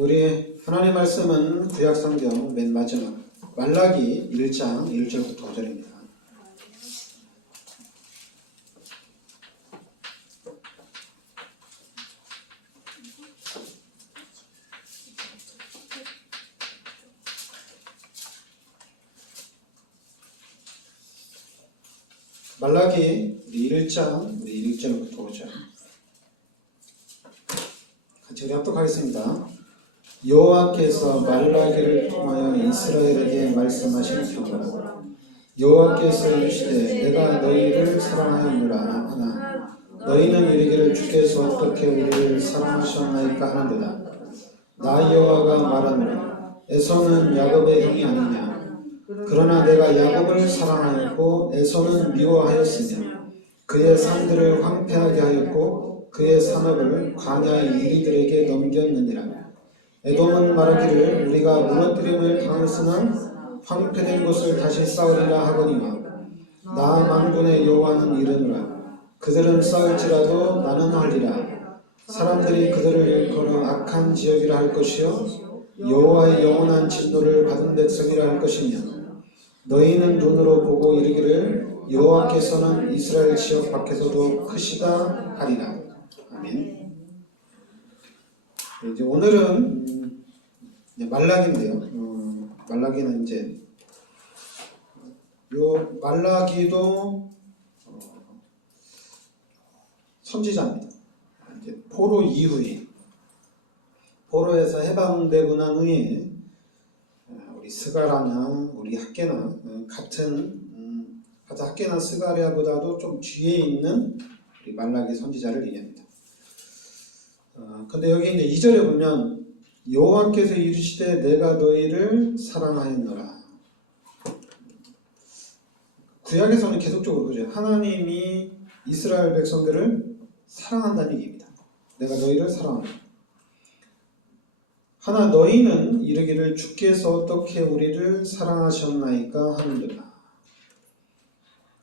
우리 하나님 말씀은 구약성경 맨 마지막 말라기 1장 1절부터 5절입니다. 말라기 1장 1절부터 5절 같이 우리 합독하겠습니다. 여호와께서 말라기를 통하여 이스라엘에게 말씀하신 경우 여호와께서 이르시되 내가 너희를 사랑하였노라 하나 너희는 이르기를 주께서 어떻게 우리를 사랑하셨나이까 하는도다. 나 여호와가 말하노라 에서는 야곱의 형이 아니냐. 그러나 내가 야곱을 사랑하였고 에서는 미워하였으며 그의 산들을 황폐하게 하였고 그의 산업을 광야의 이리들에게 넘겼느니라. 에돔은 말하기를 우리가 무너뜨림을 당했으나 황폐된 곳을 다시 쌓으리라 하거니와 나 만군의 여호와는 이르노라 그들은 쌓을지라도 나는 하리라. 사람들이 그들을 일컬어 악한 지역이라 할 것이요 여호와의 영원한 진노를 받은 백성이라 할 것이며 너희는 눈으로 보고 이르기를 여호와께서는 이스라엘 지역 밖에서도 크시다 하리라. 아멘. 이제 오늘은 말라기인데요. 말라기는 이제 요 말라기도 선지자입니다. 이제 포로 이후에 포로에서 해방되고 난 후에 우리 스가랴나 우리 학개나 같은 학개나 스가랴보다도 좀 뒤에 있는 우리 말라기 선지자를 얘기합니다. 근데 여기 이제 2절에 보면 여호와께서 이르시되 내가 너희를 사랑하였노라. 구약에서는 계속적으로 그죠. 하나님이 이스라엘 백성들을 사랑한다는 얘기입니다. 내가 너희를 사랑한다. 하나 너희는 이르기를 주께서 어떻게 우리를 사랑하셨나이까 하는도다.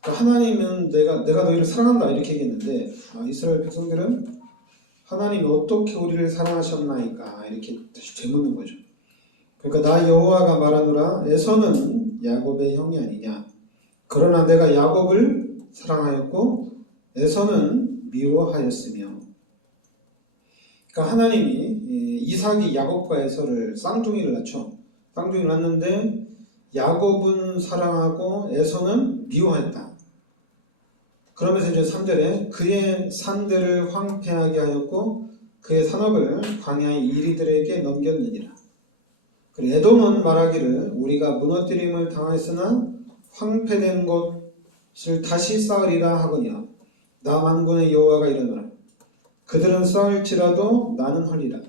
그러니까 하나님은 내가 너희를 사랑한다 이렇게 얘기했는데 이스라엘 백성들은 하나님이 어떻게 우리를 사랑하셨나이까 이렇게 다시 되묻는 거죠. 그러니까 나 여호와가 말하노라 에서는 야곱의 형이 아니냐. 그러나 내가 야곱을 사랑하였고 에서는 미워하였으며. 그러니까 하나님이 이삭이 야곱과 에서를 쌍둥이를 낳죠. 쌍둥이를 낳는데 야곱은 사랑하고 에서는 미워했다. 그러면서 이제 3절에 그의 산들을 황폐하게 하였고 그의 산업을 광야의 이리들에게 넘겼느니라. 그리고 에돔은 말하기를 우리가 무너뜨림을 당하였으나 황폐된 곳을 다시 쌓으리라 하거니와 나 만군의 여호와가 이르노라 그들은 쌓을지라도 나는 헐리라.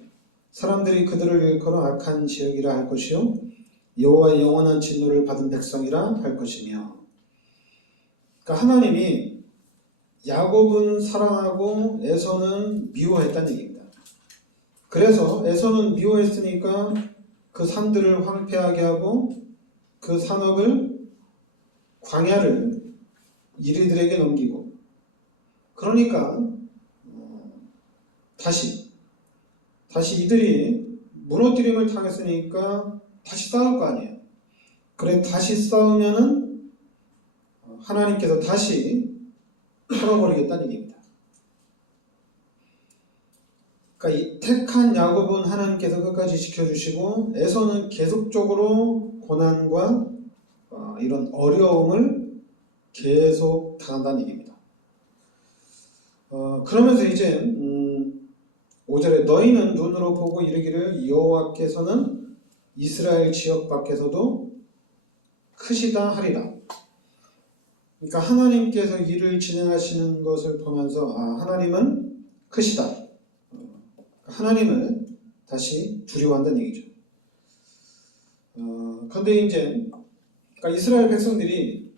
사람들이 그들을 일컬어 악한 지역이라 할 것이요 여호와의 영원한 진노를 받은 백성이라 할 것이며. 그러니까 하나님이 야곱은 사랑하고 에서는 미워했다는 얘기입니다. 그래서 에서는 미워했으니까 그 산들을 황폐하게 하고 그 산업을 광야를 이리들에게 넘기고 그러니까 다시 이들이 무너뜨림을 당했으니까 다시 쌓을 거 아니에요. 그래 다시 쌓으면은 하나님께서 다시 털어버리겠다는 얘기입니다. 그러니까 이 택한 야곱은 하나님께서 끝까지 지켜주시고 에서는 계속적으로 고난과 이런 어려움을 계속 당한다는 얘기입니다. 그러면서 이제 5절에 너희는 눈으로 보고 이르기를 여호와께서는 이스라엘 지역 밖에서도 크시다 하리라. 그러니까 하나님께서 일을 진행하시는 것을 보면서 하나님은 크시다. 하나님을 다시 두려워한다는 얘기죠. 그런데 이제 그러니까 이스라엘 백성들이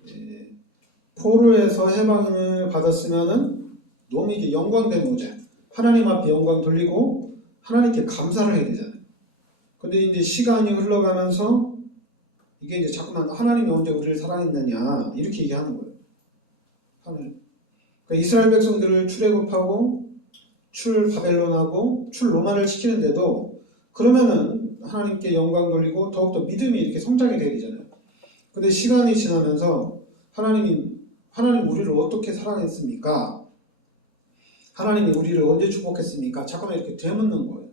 포로에서 해방을 받았으면은 너무 이게 영광된 거죠. 하나님 앞에 영광 돌리고 하나님께 감사를 해야 되잖아요. 근데 이제 시간이 흘러가면서 이게 이제 자꾸만 하나님이 언제 우리를 사랑했느냐 이렇게 얘기하는 거예요. 그러니까 이스라엘 백성들을 출애굽하고 출 바벨론하고 출 로마를 시키는데도 그러면은 하나님께 영광 돌리고 더욱더 믿음이 이렇게 성장이 돼야 되잖아요. 근데 시간이 지나면서 하나님 우리를 어떻게 사랑했습니까? 하나님이 우리를 언제 축복했습니까? 잠깐만 이렇게 되묻는 거예요.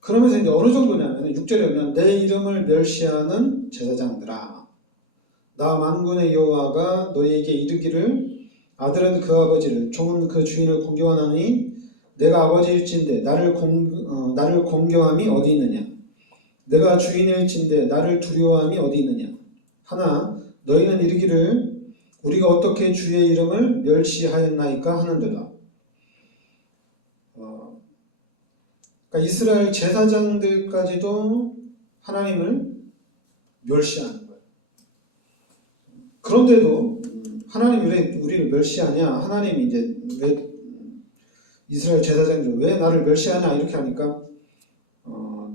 그러면서 이제 어느 정도냐면 6절에 보면 내 이름을 멸시하는 제사장들아, 나 만군의 여호와가 너희에게 이르기를 아들은 그 아버지를 종은 그 주인을 공경하나니 내가 아버지일진데 나를 공경함이 어디 있느냐? 내가 주인일진데 나를 두려워함이 어디 있느냐? 하나 너희는 이르기를 우리가 어떻게 주의 이름을 멸시하였나이까 하는도다. 그러니까 이스라엘 제사장들까지도 하나님을 멸시하는 거예요. 그런데도 하나님이 왜 우리를 멸시하냐? 하나님이 이제 왜 이스라엘 제사장들 왜 나를 멸시하냐? 이렇게 하니까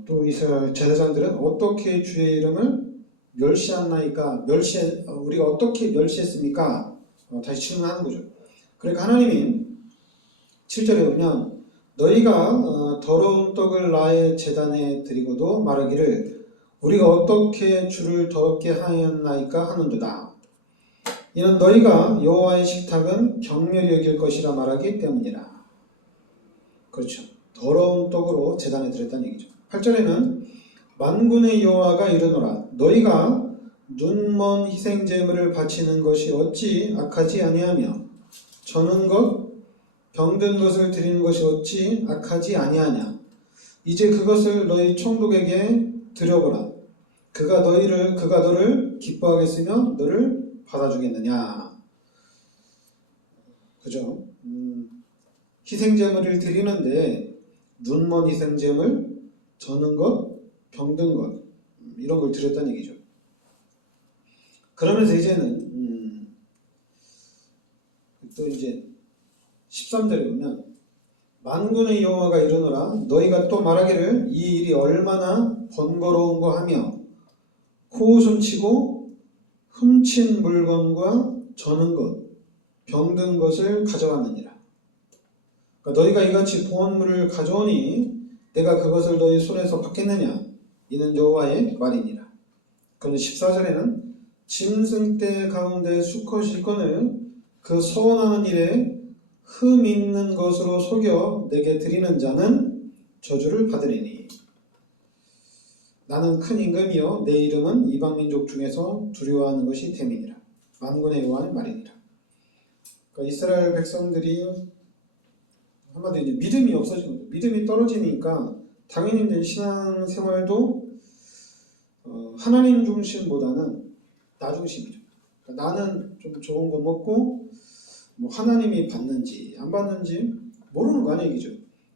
또 이스라엘 제사장들은 어떻게 주의 이름을 멸시하나이까? 우리가 어떻게 멸시했습니까? 다시 질문하는 거죠. 그러니까 하나님이 7절에 보면 너희가 더러운 떡을 나의 제단에 드리고도 말하기를 우리가 어떻게 주를 더럽게 하였나이까 하는도다. 이는 너희가 여호와의 식탁은 경멸히 여길 것이라 말하기 때문이라. 그렇죠. 더러운 떡으로 제단에 드렸다는 얘기죠. 8절에는 만군의 여호와가 이르노라 너희가 눈먼 희생제물을 바치는 것이 어찌 악하지 아니하며 저는 것 병든 것을 드리는 것이 어찌 악하지 아니하냐. 이제 그것을 너희 총독에게 드려보라. 그가 너를 기뻐하겠으며 너를 받아주겠느냐. 그죠? 희생제물을 드리는데 눈먼 희생제물, 저는 것, 병든 것 이런 걸 드렸다는 얘기죠. 그러면서 이제는 또 이제 13절에 보면 만군의 여호와가 이르노라 너희가 또 말하기를 이 일이 얼마나 번거로운가 하며 코웃음치고 훔친 물건과 저는 것, 병든 것을 가져왔느니라. 그러니까 너희가 이같이 보온물을 가져오니 내가 그것을 너희 손에서 받겠느냐? 이는 여호와의 말이니라. 그런데 14절에는 짐승떼 가운데 수컷 일꾼을 그 소원하는 일에 흠 있는 것으로 속여 내게 드리는 자는 저주를 받으리니 나는 큰 임금이요 내 이름은 이방민족 중에서 두려워하는 것이 됨이니라. 만군의 여호와의 말이니라. 그러니까 이스라엘 백성들이 한마디로 이제 믿음이 없어지는 거죠. 믿음이 떨어지니까 당연히 이제 신앙생활도 하나님 중심보다는 나 중심이죠. 그러니까 나는 좀 좋은 거 먹고 뭐 하나님이 받는지 안 받는지 모르는 거 아니에요, 얘기죠.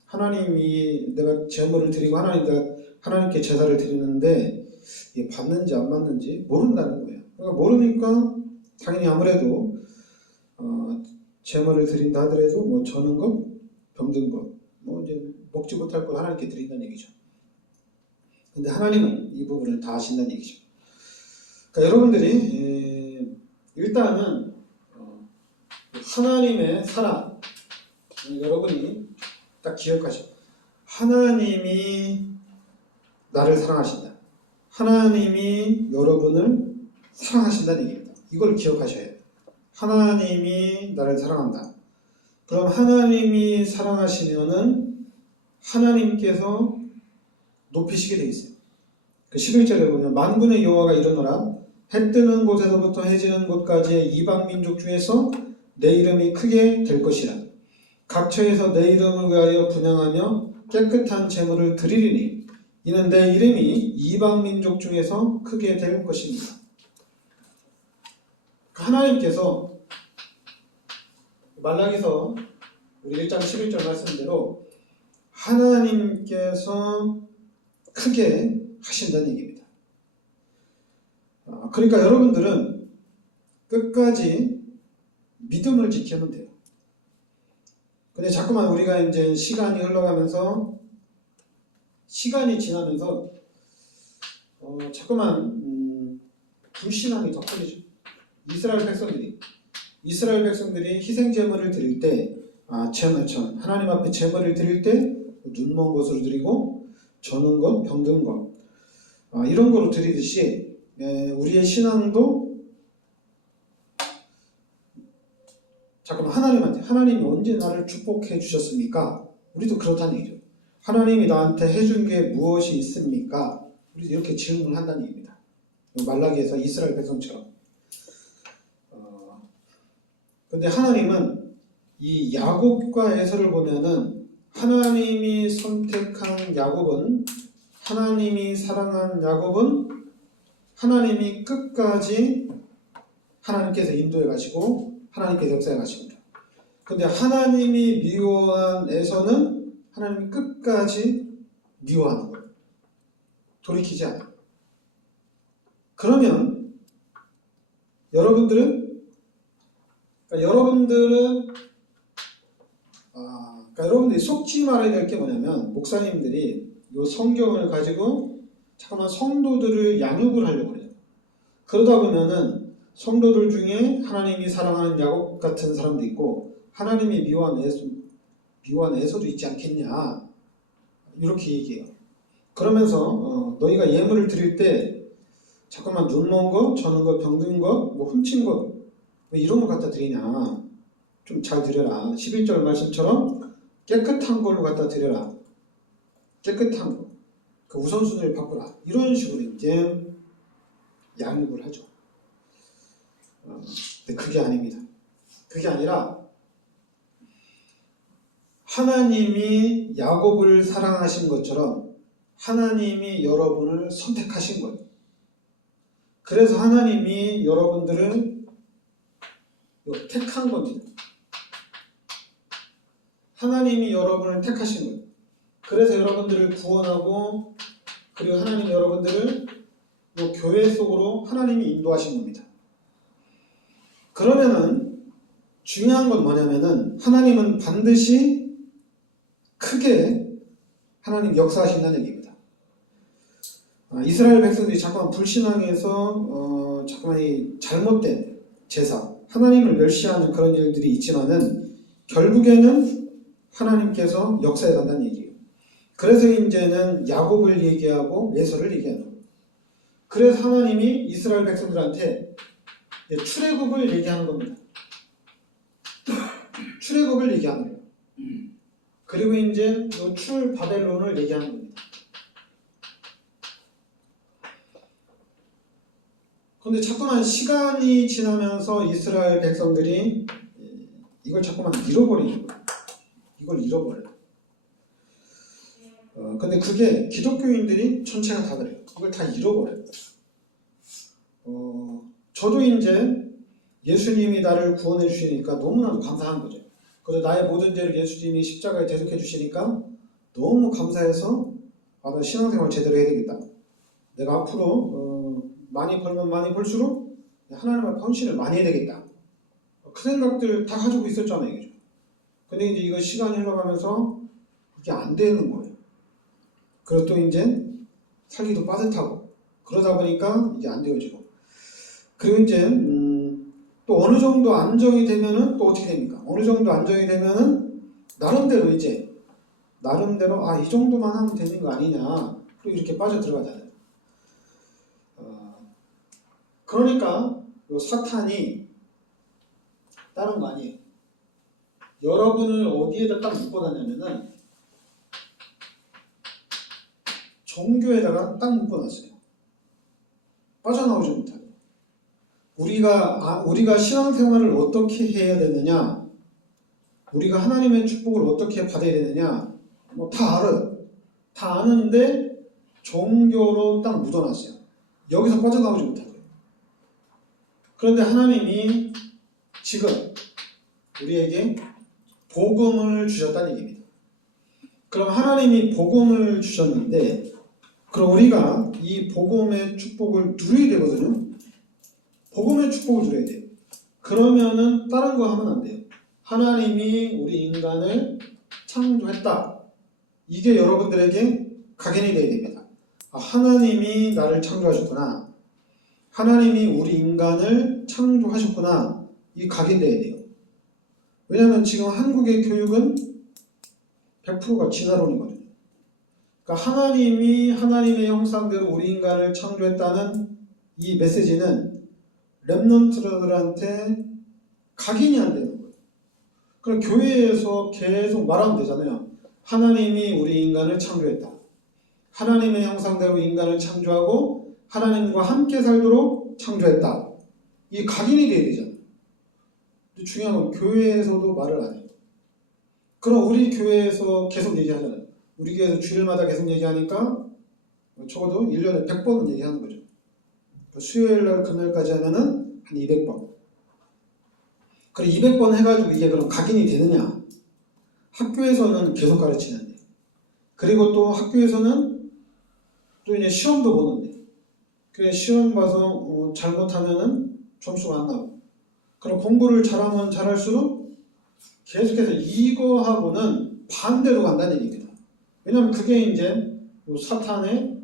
하나님이 내가 제물을 드리고 하나님께 제사를 드리는데 이게 받는지 안 받는지 모른다는 거예요. 그러니까 모르니까 당연히 아무래도 제물을 드린다 하더라도 뭐 저는 것, 병든 것, 뭐 이제 먹지 못할 걸 하나님께 드린다는 얘기죠. 근데 하나님은 이 부분을 다 아신다는 얘기죠. 그러니까 여러분들이 일단은 하나님의 사랑 여러분이 딱 기억하시고 하나님이 나를 사랑하신다. 하나님이 여러분을 사랑하신다는 얘기입니다. 이걸 기억하셔야 해요. 하나님이 나를 사랑한다. 그럼 하나님이 사랑하시면은 하나님께서 높이시게 되어 있어요. 그 11절에 보면 만군의 여호와가 이르노라 해 뜨는 곳에서부터 해 지는 곳까지의 이방 민족 중에서 내 이름이 크게 될 것이라. 각처에서 내 이름을 위하여 분향하며 깨끗한 제물을 드리리니 이는 내 이름이 이방 민족 중에서 크게 될 것입니다. 하나님께서 말라기서 우리 1장 11절 말씀대로 하나님께서 크게 하신다는 얘기입니다. 그러니까 여러분들은 끝까지 믿음을 지키면 돼요. 근데 자꾸만 우리가 이제 시간이 흘러가면서 시간이 지나면서 자꾸만 불신앙이 더 커지죠. 이스라엘 백성들이 희생 제물을 드릴 때 하나님 앞에 제물을 드릴 때 눈먼 것으로 드리고 저는 것, 병든 것, 이런 거로 드리듯이 우리의 신앙도 잠깐만, 하나님이 언제 나를 축복해 주셨습니까? 우리도 그렇다는 얘기죠. 하나님이 나한테 해준 게 무엇이 있습니까? 우리도 이렇게 질문을 한다는 얘기입니다. 말라기에서 이스라엘 백성처럼. 근데 하나님은 이 야곱과 에서를 보면은 하나님이 선택한 야곱은, 하나님이 사랑한 야곱은 하나님이 끝까지 하나님께서 인도해 가시고 하나님께서 역사해 가십니다. 근데 하나님이 미워한 에서는 하나님이 끝까지 미워하는 거예요. 돌이키지 않아요. 그러면 여러분들이 속지 말아야 될 게 뭐냐면, 목사님들이 이 성경을 가지고 잠깐만 성도들을 양육을 하려고 해요. 그러다 보면은 성도들 중에 하나님이 사랑하는 야곱 같은 사람도 있고 하나님이 미워한 에서도 있지 않겠냐, 이렇게 얘기해요. 그러면서 너희가 예물을 드릴 때 잠깐만 눈먼 것, 저는 것, 병든 것, 뭐 훔친 것, 왜 이런 거 갖다 드리냐, 좀 잘 드려라. 11절 말씀처럼 깨끗한 걸로 갖다 드려라. 깨끗한 거, 그 우선순위를 바꾸라. 이런 식으로 이제 양육을 하죠. 근데 그게 아닙니다. 그게 아니라 하나님이 야곱을 사랑하신 것처럼 하나님이 여러분을 선택하신 거예요. 그래서 하나님이 여러분들을 택한 겁니다. 하나님이 여러분을 택하신 거예요. 그래서 여러분들을 구원하고, 그리고 하나님 여러분들을 교회 속으로 하나님이 인도하신 겁니다. 그러면은 중요한 건 뭐냐면은 하나님은 반드시 크게 하나님 역사하신다는 얘기입니다. 이스라엘 백성들이 잠깐만 불신앙에서 잠깐만 이 잘못된 제사, 하나님을 멸시하는 그런 일들이 있지만은 결국에는 하나님께서 역사해 간다는 얘기예요. 그래서 이제는 야곱을 얘기하고 에서를 얘기하는 거예요. 그래서 하나님이 이스라엘 백성들한테 출애굽을 얘기하는 겁니다. 출애굽을 얘기하는 거예요. 그리고 이제 출 바벨론을 얘기하는 겁니다. 그런데 자꾸만 시간이 지나면서 이스라엘 백성들이 이걸 자꾸만 잃어버리는 거예요. 이걸 잃어버려요. 근데 그게 기독교인들이 전체가 다 그래요. 이걸 다 잃어버려요. 저도 이제 예수님이 나를 구원해 주시니까 너무나도 감사한 거죠. 그래서 나의 모든 죄를 예수님이 십자가에 대속해 주시니까 너무 감사해서 나 신앙생활 제대로 해야 되겠다. 내가 앞으로 많이 벌면 많이 벌수록 하나님 앞에 헌신을 많이 해야 되겠다. 그 생각들 다 가지고 있었잖아요. 이게. 근데 이제 이거 시간이 흘러가면서 그게 안 되는 거예요. 그리고 또 이제 살기도 빠듯하고 그러다 보니까 이게 안 되어지고, 그리고 이제 또 어느 정도 안정이 되면은 또 어떻게 됩니까? 어느 정도 안정이 되면은 나름대로 이 정도만 하면 되는 거 아니냐, 또 이렇게 빠져 들어가잖아요. 그러니까 요 사탄이 다른 거 아니에요. 여러분을 어디에다 딱 묶어놨냐면은 종교에다가 딱 묶어놨어요. 빠져나오지 못하게. 우리가 신앙생활을 어떻게 해야 되느냐, 우리가 하나님의 축복을 어떻게 받아야 되느냐, 다 알아요. 다 아는데 종교로 딱 묻어놨어요. 여기서 빠져나오지 못하게. 그런데 하나님이 지금 우리에게 복음을 주셨다는 얘기입니다. 그럼 하나님이 복음을 주셨는데, 그럼 우리가 이 복음의 축복을 누려야 되거든요. 복음의 축복을 누려야 돼요. 그러면은 다른 거 하면 안 돼요. 하나님이 우리 인간을 창조했다. 이게 여러분들에게 각인이 돼야 됩니다. 하나님이 나를 창조하셨구나. 하나님이 우리 인간을 창조하셨구나. 이게 각인돼야 돼요. 왜냐하면 지금 한국의 교육은 100%가 진화론이거든요. 그러니까 하나님이 하나님의 형상대로 우리 인간을 창조했다는 이 메시지는 렘넌트들한테 각인이 안 되는 거예요. 그럼 교회에서 계속 말하면 되잖아요. 하나님이 우리 인간을 창조했다. 하나님의 형상대로 인간을 창조하고 하나님과 함께 살도록 창조했다. 이 각인이 돼야 되잖아요. 근데 중요한 건 교회에서도 말을 안 해요. 그럼 우리 교회에서 계속 얘기하잖아요. 우리 교회에서 주일마다 계속 얘기하니까 적어도 1년에 100번은 얘기하는 거죠. 수요일날 금요일까지 하면은 한 200번. 그래 200번 해가지고 이게 그럼 각인이 되느냐? 학교에서는 계속 가르치는데, 그리고 또 학교에서는 또 이제 시험도 보는데, 그래 시험 봐서 잘못하면은 점수가 안 나오고, 그럼 공부를 잘하면 잘할수록 계속해서 이거하고는 반대로 간다는 얘기입니다. 왜냐하면 그게 이제 사탄의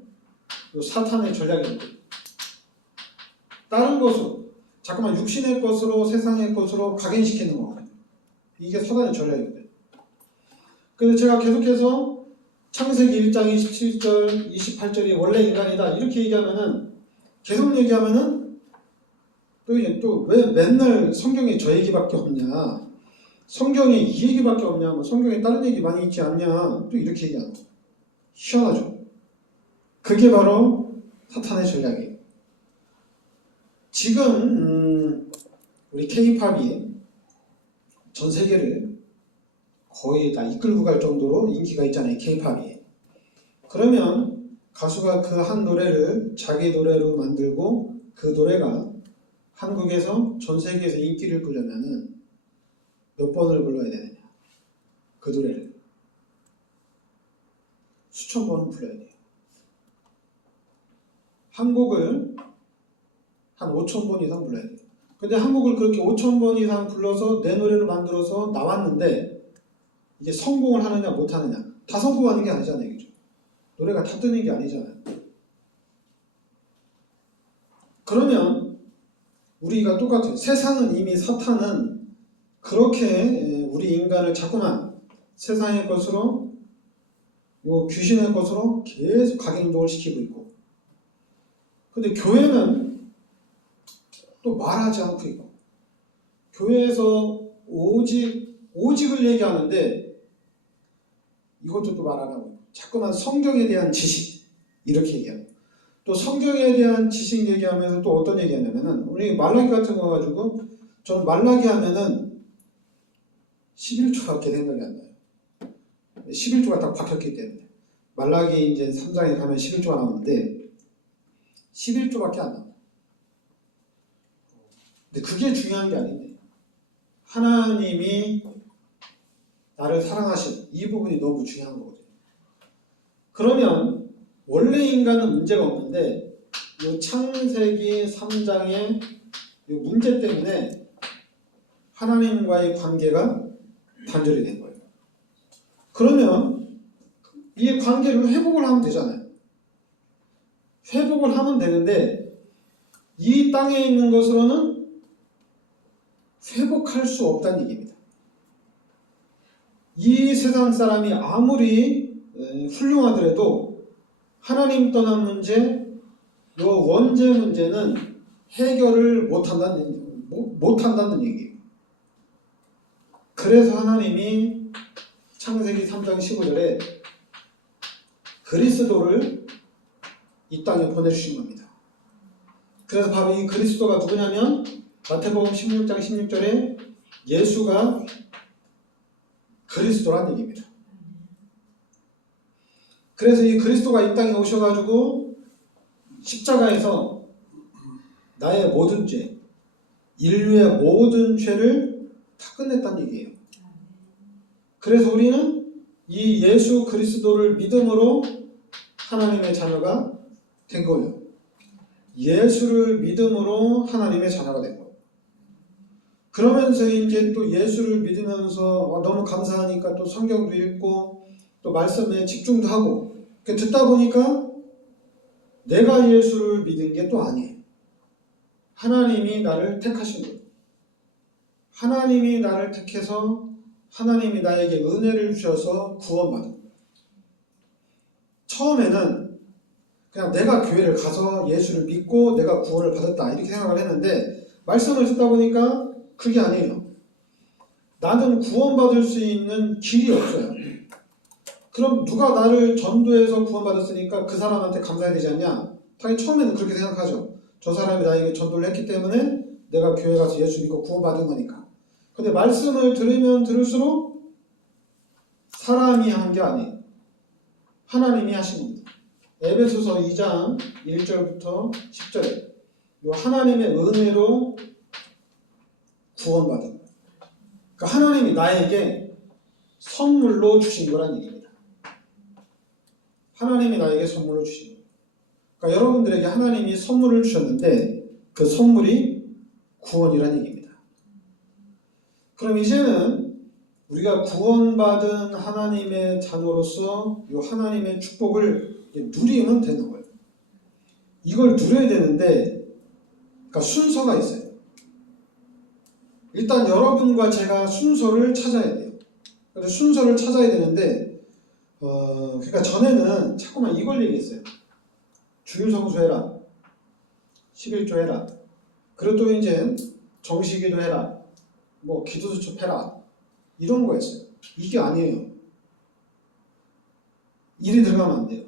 전략입니다. 다른 것으로, 자꾸만 육신의 것으로 세상의 것으로 각인시키는 거거든요. 이게 사탄의 전략입니다. 그래서 제가 계속해서 창세기 1장 27절, 28절이 원래 인간이다 이렇게 얘기하면은, 계속 얘기하면은 또 왜 맨날 성경에 저 얘기밖에 없냐, 성경에 이 얘기밖에 없냐, 뭐 성경에 다른 얘기 많이 있지 않냐, 또 이렇게 얘기하는 거예요. 희한하죠. 그게 바로 사탄의 전략이에요. 지금 우리 K-팝이 전 세계를 거의 다 이끌고 갈 정도로 인기가 있잖아요. K-팝이. 그러면 가수가 그 한 노래를 자기 노래로 만들고 그 노래가 한국에서 전 세계에서 인기를 끌려면은 몇 번을 불러야 되느냐? 그 노래를 수천 번은 불러야 돼요. 한 곡을 한 5천 번 이상 불러야 돼요. 근데 한 곡을 그렇게 5천 번 이상 불러서 내 노래로 만들어서 나왔는데 이게 성공을 하느냐 못 하느냐? 다 성공하는 게 아니잖아요. 그죠? 노래가 다 뜨는 게 아니잖아요. 그러면 우리가 똑같아요. 세상은 이미 사탄은 그렇게 우리 인간을 자꾸만 세상의 것으로, 요 귀신의 것으로 계속 각인동을 시키고 있고, 근데 교회는 또 말하지 않고 있고, 교회에서 오직을 얘기하는데 이것도 또 말 안 하고, 자꾸만 성경에 대한 지식 이렇게 얘기합니다. 또 성경에 대한 지식 얘기하면서 또 어떤 얘기하냐면은, 우리 말라기 같은 거 가지고, 저는 말라기 하면은 11조밖에 생각이 안 나요. 11조가 딱 박혔기 때문에. 말라기 이제 3장에 가면 11조가 나오는데 11조밖에 안 나와요. 근데 그게 중요한 게 아닌데, 하나님이 나를 사랑하신 이 부분이 너무 중요한 거거든요. 그러면 원래 인간은 문제가 없는데 이 창세기 3장의 이 문제 때문에 하나님과의 관계가 단절이 된 거예요. 그러면 이 관계를 회복을 하면 되잖아요. 회복을 하면 되는데 이 땅에 있는 것으로는 회복할 수 없다는 얘기입니다. 이 세상 사람이 아무리 훌륭하더라도 하나님 떠난 문제, 이 원죄 문제는 해결을 못한다는 얘기예요. 그래서 하나님이 창세기 3장 15절에 그리스도를 이 땅에 보내주신 겁니다. 그래서 바로 이 그리스도가 누구냐면 마태복음 16장 16절에 예수가 그리스도란 얘기입니다. 그래서 이 그리스도가 이 땅에 오셔가지고 십자가에서 나의 모든 죄, 인류의 모든 죄를 다 끝냈다는 얘기예요. 그래서 우리는 이 예수 그리스도를 믿음으로 하나님의 자녀가 된 거예요. 예수를 믿음으로 하나님의 자녀가 된 거예요. 그러면서 이제 또 예수를 믿으면서 너무 감사하니까 또 성경도 읽고 또 말씀에 집중도 하고 듣다 보니까 내가 예수를 믿은 게 또 아니에요. 하나님이 나를 택하신 거예요. 하나님이 나를 택해서 하나님이 나에게 은혜를 주셔서 구원받은 거예요. 처음에는 그냥 내가 교회를 가서 예수를 믿고 내가 구원을 받았다 이렇게 생각을 했는데 말씀을 듣다 보니까 그게 아니에요. 나는 구원받을 수 있는 길이 없어요. 그럼 누가 나를 전도해서 구원받았으니까 그 사람한테 감사해야 되지 않냐? 당연히 처음에는 그렇게 생각하죠. 저 사람이 나에게 전도를 했기 때문에 내가 교회 가서 예수 믿고 구원받은 거니까. 근데 말씀을 들으면 들을수록 사람이 한 게 아니에요. 하나님이 하신 겁니다. 에베소서 2장 1절부터 10절에 하나님의 은혜로 구원받은 거예요. 그러니까 하나님이 나에게 선물로 주신 거란 얘기입니다. 하나님이 나에게 선물로 주신 거예요. 그러니까 여러분들에게 하나님이 선물을 주셨는데 그 선물이 구원이란 얘기입니다. 그럼 이제는 우리가 구원받은 하나님의 자녀로서 이 하나님의 축복을 누리면 되는 거예요. 이걸 누려야 되는데 그러니까 순서가 있어요. 일단 여러분과 제가 순서를 찾아야 돼요. 그래서 순서를 찾아야 되는데 그러니까 전에는 자꾸만 이걸 얘기했어요. 주일 성수해라. 11조 해라. 그리고 또 이제 정시기도 해라. 뭐 기도수첩해라. 이런 거였어요. 이게 아니에요. 일이 들어가면 안 돼요.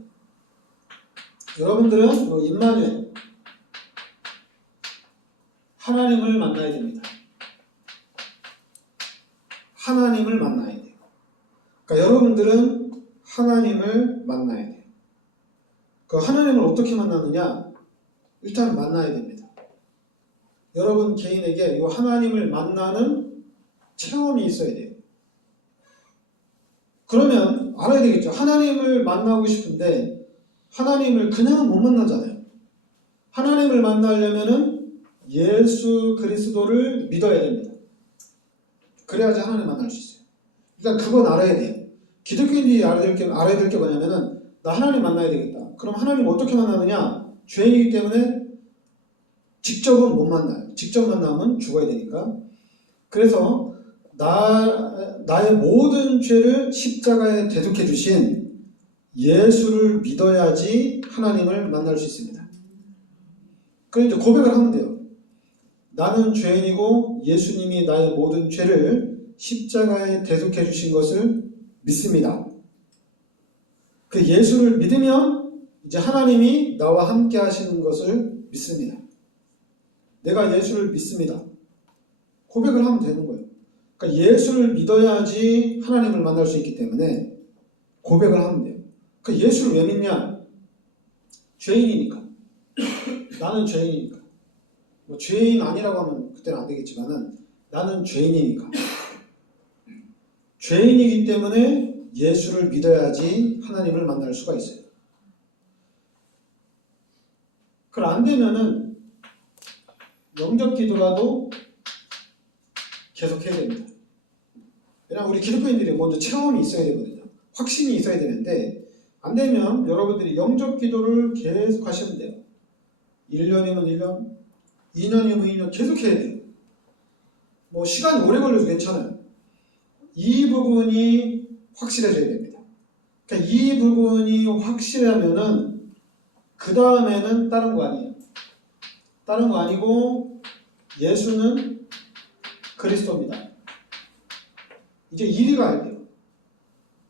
여러분들은 임마누엘 하나님을 만나야 됩니다. 하나님을 만나야 돼요. 그러니까 여러분들은 하나님을 만나야 돼요. 그 하나님을 어떻게 만나느냐? 일단 만나야 됩니다. 여러분 개인에게 이 하나님을 만나는 체험이 있어야 돼요. 그러면 알아야 되겠죠. 하나님을 만나고 싶은데 하나님을 그냥 못 만나잖아요. 하나님을 만나려면은 예수 그리스도를 믿어야 됩니다. 그래야지 하나님 만날 수 있어요. 그러니까 그건 알아야 돼요. 기독교인들이 알아야 될 게 뭐냐면은 나 하나님 만나야 되겠다. 그럼 하나님 어떻게 만나느냐? 죄인이기 때문에 직접은 못 만나요. 직접 만나면 죽어야 되니까. 그래서 나의 모든 죄를 십자가에 대속해 주신 예수를 믿어야지 하나님을 만날 수 있습니다. 그래서 이제 고백을 하면 돼요. 나는 죄인이고 예수님이 나의 모든 죄를 십자가에 대속해 주신 것을 믿습니다. 그 예수를 믿으면 이제 하나님이 나와 함께 하시는 것을 믿습니다. 내가 예수를 믿습니다. 고백을 하면 되는 거예요. 그러니까 예수를 믿어야지 하나님을 만날 수 있기 때문에 고백을 하면 돼요. 그 예수를 왜 믿냐? 죄인이니까. 나는 죄인이니까. 뭐 죄인 아니라고 하면 그때는 안 되겠지만은 나는 죄인이니까. 죄인이기 때문에 예수를 믿어야지 하나님을 만날 수가 있어요. 그걸 안 되면은 영접 기도라도 계속 해야 됩니다. 왜냐하면 우리 기독교인들이 먼저 체험이 있어야 되거든요. 확신이 있어야 되는데 안 되면 여러분들이 영접 기도를 계속 하시면 돼요. 1년이면 1년, 2년이면 2년 계속 해야 돼요. 뭐 시간이 오래 걸려도 괜찮아요. 이 부분이 확실해져야 됩니다. 그러니까 이 부분이 확실하면은 그 다음에는 다른 거 아니에요. 다른 거 아니고 예수는 그리스도입니다. 이제 이리 가야 돼요.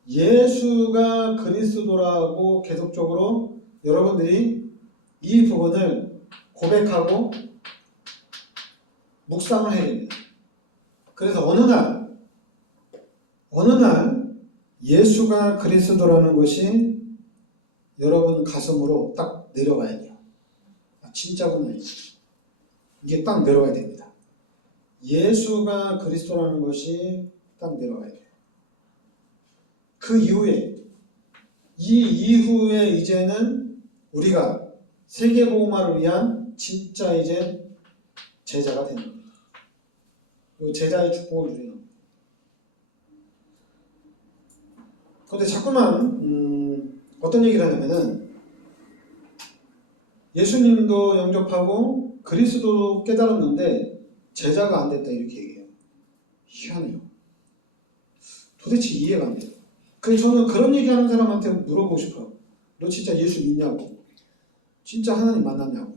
예수가 그리스도라고 계속적으로 여러분들이 이 부분을 고백하고 묵상을 해야 됩니다. 그래서 어느 날 예수가 그리스도라는 것이 여러분 가슴으로 딱 내려와야 돼요. 진짜구나. 이게 딱 내려와야 됩니다. 예수가 그리스도라는 것이 딱 내려와야 돼요. 그 이후에 이제는 우리가 세계복음화를 위한 진짜 이제 제자가 되는 겁니다. 그 제자의 축복을 누리는 겁니다. 그런데 자꾸만 어떤 얘기를 하냐면은 예수님도 영접하고 그리스도도 깨달았는데 제자가 안 됐다 이렇게 얘기해요. 희한해요. 도대체 이해가 안 돼요. 그래서 저는 그런 얘기하는 사람한테 물어보고 싶어요. 너 진짜 예수 믿냐고. 진짜 하나님 만났냐고.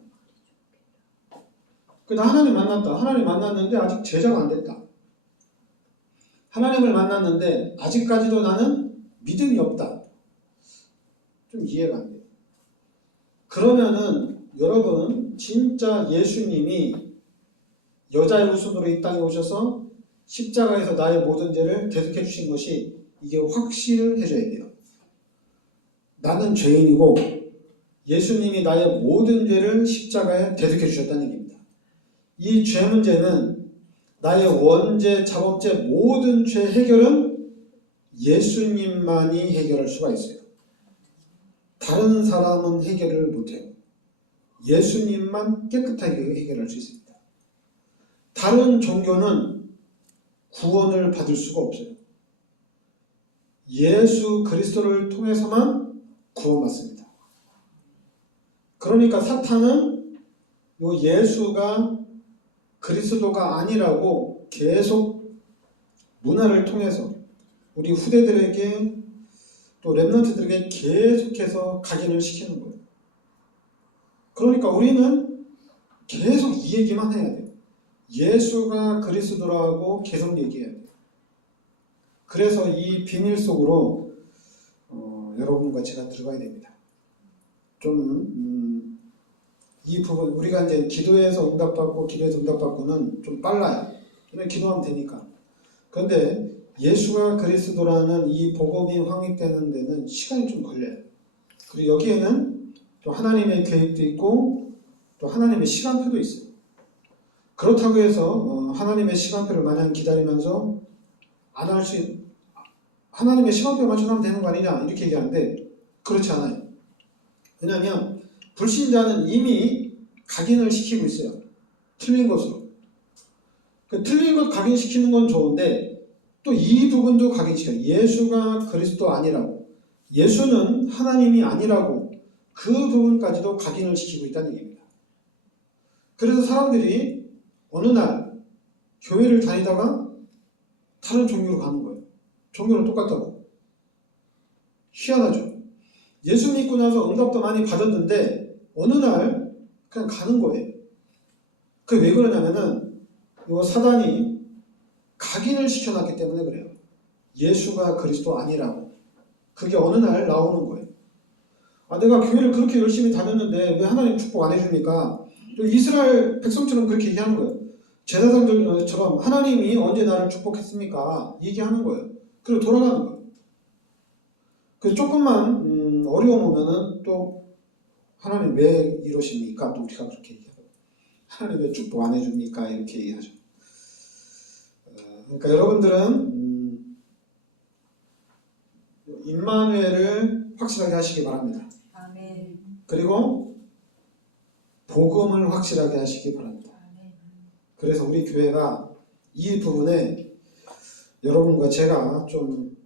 나 하나님 만났다. 하나님 만났는데 아직 제자가 안 됐다. 하나님을 만났는데 아직까지도 나는 믿음이 없다. 좀 이해가 안 돼요. 그러면은 여러분 진짜 예수님이 여자의 후손으로 이 땅에 오셔서 십자가에서 나의 모든 죄를 대속해 주신 것이 이게 확실해져야 돼요. 나는 죄인이고 예수님이 나의 모든 죄를 십자가에 대속해 주셨다는 얘기입니다. 이 죄 문제는 나의 원죄, 자범죄 모든 죄 해결은 예수님만이 해결할 수가 있어요. 다른 사람은 해결을 못해요. 예수님만 깨끗하게 해결할 수 있습니다. 다른 종교는 구원을 받을 수가 없어요. 예수 그리스도를 통해서만 구원받습니다. 그러니까 사탄은 요 예수가 그리스도가 아니라고 계속 문화를 통해서 우리 후대들에게 또 렘넌트들에게 계속해서 각인을 시키는 거예요. 그러니까 우리는 계속 이 얘기만 해야 돼요. 예수가 그리스도라고 계속 얘기해야 돼요. 그래서 이 비밀 속으로 여러분과 제가 들어가야 됩니다. 이 부분 우리가 이제 기도해서 응답받고 기도해서 응답받고는 좀 빨라요. 그냥 기도하면 되니까. 그런데 예수가 그리스도라는 이 복음이 확립되는 데는 시간이 좀 걸려요. 그리고 여기에는 또 하나님의 계획도 있고 또 하나님의 시간표도 있어요. 그렇다고 해서 하나님의 시간표를 마냥 기다리면서 안 할 수 하나님의 시간표에 맞춰서 하면 되는 거 아니냐 이렇게 얘기하는데 그렇지 않아요. 왜냐하면 불신자는 이미 각인을 시키고 있어요. 틀린 것으로. 틀린 것 각인시키는 건 좋은데 또 이 부분도 각인시켜요. 예수가 그리스도 아니라고. 예수는 하나님이 아니라고 그 부분까지도 각인을 시키고 있다는 얘기입니다. 그래서 사람들이 어느 날 교회를 다니다가 다른 종교로 가는 거예요. 종교는 똑같다고. 희한하죠. 예수 믿고 나서 응답도 많이 받았는데 어느 날 그냥 가는 거예요. 그게 왜 그러냐면은 이 사단이 각인을 시켜놨기 때문에 그래요. 예수가 그리스도 아니라고. 그게 어느 날 나오는 거예요. 내가 교회를 그렇게 열심히 다녔는데 왜 하나님 축복 안 해줍니까? 또 이스라엘 백성처럼 그렇게 얘기하는 거예요. 제사장들처럼 하나님이 언제 나를 축복했습니까? 얘기하는 거예요. 그리고 돌아가는 거예요. 그래서 조금만 어려움 오면은 또 하나님 왜 이러십니까? 또 우리가 그렇게 얘기하고 하나님 왜 축복 안 해줍니까? 이렇게 얘기하죠. 그러니까 여러분들은 임마누엘을 확실하게 하시기 바랍니다. 아멘. 그리고 복음을 확실하게 하시기 바랍니다. 아멘. 그래서 우리 교회가 이 부분에 여러분과 제가 좀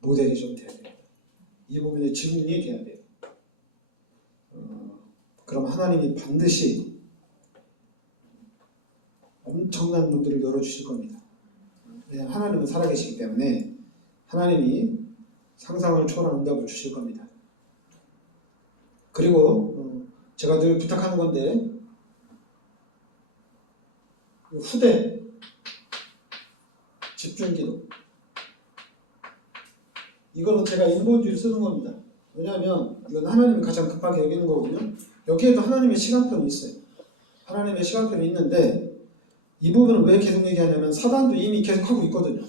모델이 좀 돼야 돼요. 이 부분에 증인이 돼야 돼요. 그럼 하나님이 반드시 엄청난 문들을 열어주실 겁니다. 왜냐하면 하나님은 살아계시기 때문에 하나님이 상상을 초월한 응답을 주실 겁니다. 그리고 제가 늘 부탁하는 건데 후대 집중기도 이거는 제가 인본주의를 쓰는 겁니다. 왜냐하면 이건 하나님이 가장 급하게 여기는 거거든요. 여기에도 하나님의 시간표는 있어요. 하나님의 시간표는 있는데 이 부분은 왜 계속 얘기하냐면 사단도 이미 계속 하고 있거든요.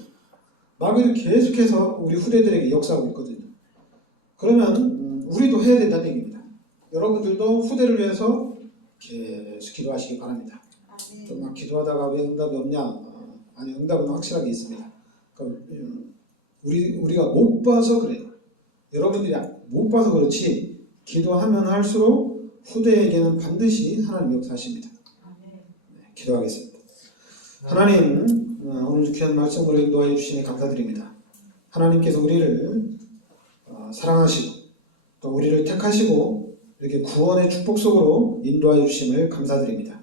마귀도 계속해서 우리 후대들에게 역사하고 있거든요. 그러면 우리도 해야 된다는 얘기입니다. 여러분들도 후대를 위해서 계속 기도하시기 바랍니다. 좀 막 기도하다가 왜 응답이 없냐? 아니 응답은 확실하게 있습니다. 우리가 못 봐서 그래요. 여러분들이 못 봐서 그렇지 기도하면 할수록 후대에게는 반드시 하나님 역사하십니다. 네, 기도하겠습니다. 하나님 오늘 귀한 말씀으로 인도하여 주시니 감사드립니다. 하나님께서 우리를 사랑하시고 또 우리를 택하시고 이렇게 구원의 축복 속으로 인도하여 주심을 감사드립니다.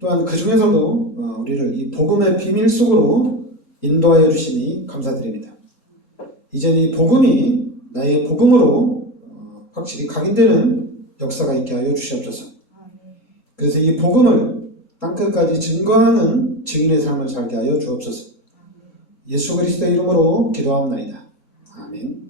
또한 그 중에서도 우리를 이 복음의 비밀 속으로 인도하여 주시니 감사드립니다. 이제 이 복음이 나의 복음으로 확실히 각인되는 역사가 있게 하여 주시옵소서. 그래서 이 복음을 땅끝까지 증거하는 증인의 삶을 살게 하여 주옵소서. 예수 그리스도의 이름으로 기도합나이다. 아멘.